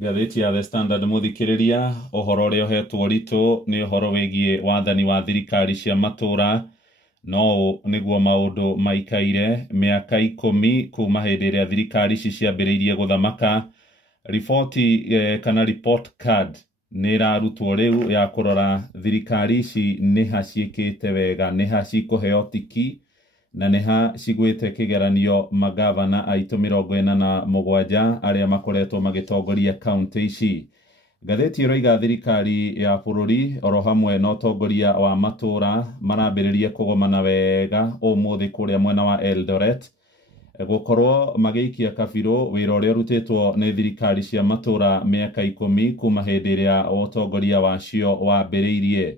Ngathĩti ya The Standard mũthikĩrĩria, ũhoro ũrĩa ũhetwo ritũ nĩ ũhoro wĩgiĩ wathani wa thirikari cia matũra. No nĩguo maũndũ maikaire mĩaka 10 kuma hĩndĩ ĩrĩa thirikari ici ciambĩrĩirie gũthamaka. Riboti kana report card nĩ ĩrarutwo rĩu ya kũrora thirikari ici nĩha ciĩkĩte wega, nĩha cikũheo tiki na nĩha cigwĩte kĩgeranio magavana aitũ 47 arĩa makoretwo magĩtongoria kaunti ici. Ngathĩti ĩroiga thirikari ya bũrũri oro hamwe na ũtongoria wa matũra marambĩrĩria kũgomana wega ũmũthĩ kũrĩa mwena wa Eldoret, gũkorwo magĩikia kabirũ wĩra ũrĩa ũrutĩtwo nĩ thirikari cia matũra mĩaka 10 kuma hĩndĩ ĩrĩa ũtongoria wacio wambĩrĩirie.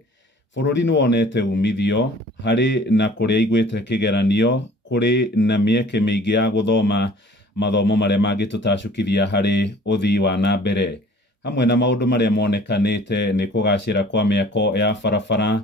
Bũrũri nĩ wonete umithio harĩ na kũrĩa igwĩte kĩgeranio, kũrĩ na mĩeke mĩingĩ ya gũthoma mathomo marĩa mangĩtũtacũkithia harĩ ũthii wa na mbere. Hamwe na maũndũ marĩa monekanĩte nĩ kũgacĩra kwa mĩako ya barabara,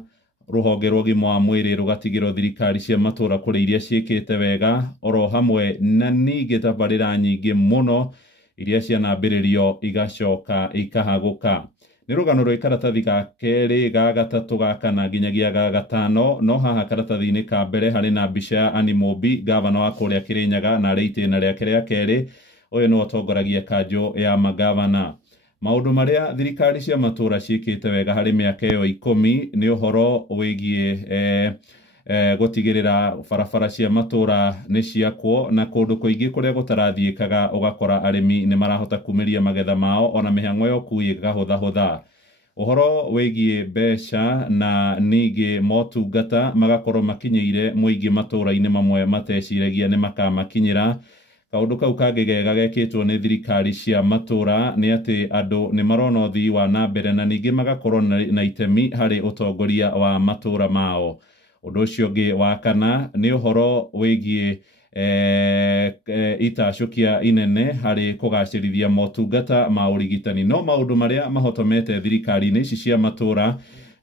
rũhonge rwa ũgima wa mwĩrĩ rũgatigĩrwo thirikari cia matũra kũrĩ iria ciĩkĩte wega, oro hamwe na ningĩ tabarĩra nyingĩ mũno iria cianambĩrĩrio igacoka ikahagũka. Nĩ rũgano rwĩ karatathi ga kerĩ, ga gatatũ, ga kana nginyagia ga gatano, no haha karatathi-inĩ ka mbere harĩ na mbica ya Anne Mumbi, gavana wa kũrĩa Kĩrĩnyaga na arĩ itĩna rĩake rĩa kerĩ. Ũyũ nĩ ũtongoragia kanjũ ya magavana. Maũndũ marĩa thirikari cia matũra ciĩkĩte wega harĩ mĩaka ĩyo 10 nĩ ũhoro wĩgiĩ gũtigĩrĩra barabara cia matũra nĩ ciakwo, na kũndũ kũingĩ kũrĩa gũtarathiĩkaga ũgakora arĩmi nĩ marahota kumĩria magetha mao, ona mĩhang'o ya ũkui ĩkahũthahũtha. Ũhoro wĩgiĩ mbeca na ningĩ motungata magakorwo makinyĩire mũingĩ matũra-inĩ mamwe mateciragia nĩ makamakinyĩra. Kaũndũ kau kangĩ kega gekĩtwo nĩ thirikari cia matũra nĩ atĩ andũ nĩ marona ũthii wa na mbere na ningĩ magakorwo na itemi harĩ ũtongoria wa matũra mao. Ũndũ ũcio ũngĩ wa kana nĩ ũhoro wĩgiĩ itacũkia inene harĩ kũgacĩrithia motungata ma ũrigitani. No maũndũ marĩa mahotomete thirikari-inĩ ici cia matũra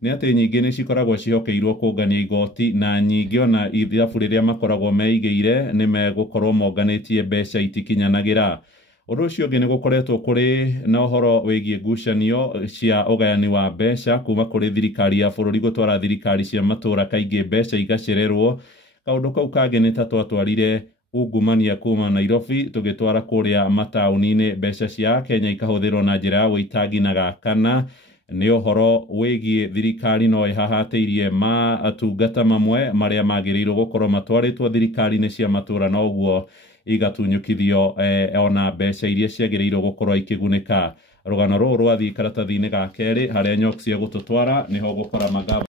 nĩ atĩ nyingĩ nĩ cikoragwo cihokeirwo kũngania igoti, na nyingĩ ona ithabu rĩrĩa makoragwo meigĩire nĩ megũkorwo monganĩtie mbeca itikinyanagĩra. Ũndũ ũcio ũngĩ nĩ gũkoretwo kũrĩ na ũhoro wĩgiĩ ngucanio cia ũgayani wa mbeca kuma kũrĩ thirikari ya bũrũri gũtwara thirikari cia matũra, kaingĩ mbeca igacererwo. Kaũndũ kau kangĩ nĩ ta twatwarire ungumania kuma Nairobi tũgĩtwara kũrĩa mataũni-inĩ, mbeca cia Kenya ikahũthĩrwo na njĩra ya wĩitangi na gakana. Nĩ ũhoro wĩgiĩ thirikari no ĩhahatĩirie matungata mamwe marĩa magĩrĩirwo gũkorwo matwarĩtwo thirikari-inĩ cia matũra, na ũguo igatunyũkithio ona mbeca iria ciagĩrĩirwo gũkorwo ikĩgunĩka. Rũgano rũrũ rwathiĩ karatathi-inĩ ga kerĩ harĩa Nyoksi egũtũtwara nĩho gũkora magavana